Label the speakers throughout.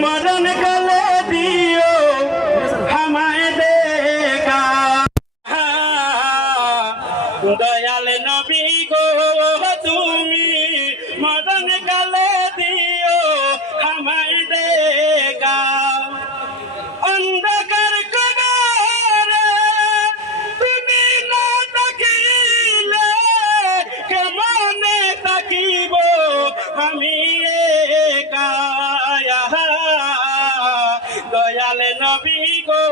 Speaker 1: মরণ কালে দিও হামায় দেখা। দয়াল নবী গো, তুমি মরণ কালে দিও হামায় দেখা। অন্ধকার কবরে তুমি না তাকিলে কেমনে তাকিব আমি দয়াল নবী গো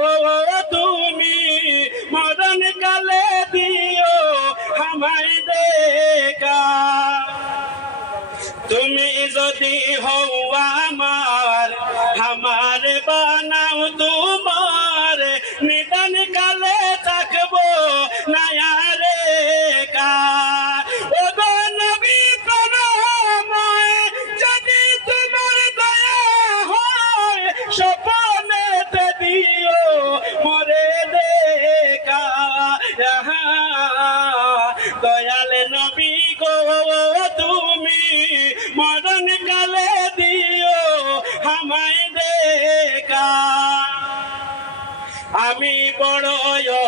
Speaker 1: তুমি মরণ কালে দিও আমায় দেখা। তুমি যদি হও দয়াল নবী গো, তুমি মরণ কালে দিও আমায় দেখা আমি বড়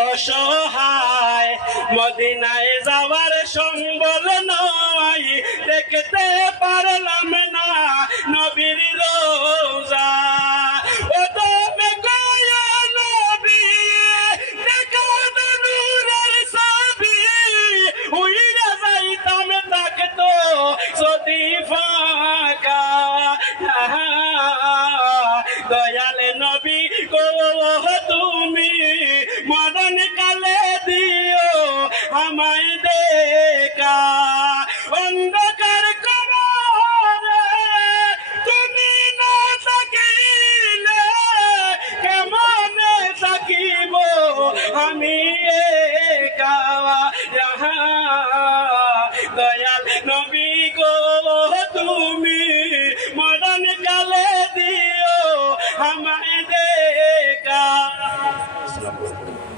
Speaker 1: অসহায়, মদিনায় যাওয়ার সম্বল নয়, দেখতে পারলাম না। নবী গো তুমি, মরণ কালে দিও আমায় দেখা। অন্ধকার কবরে তুমি না থাকিলে কেমনে থাকিব? আমি একা দয়াল নবী লাভ করব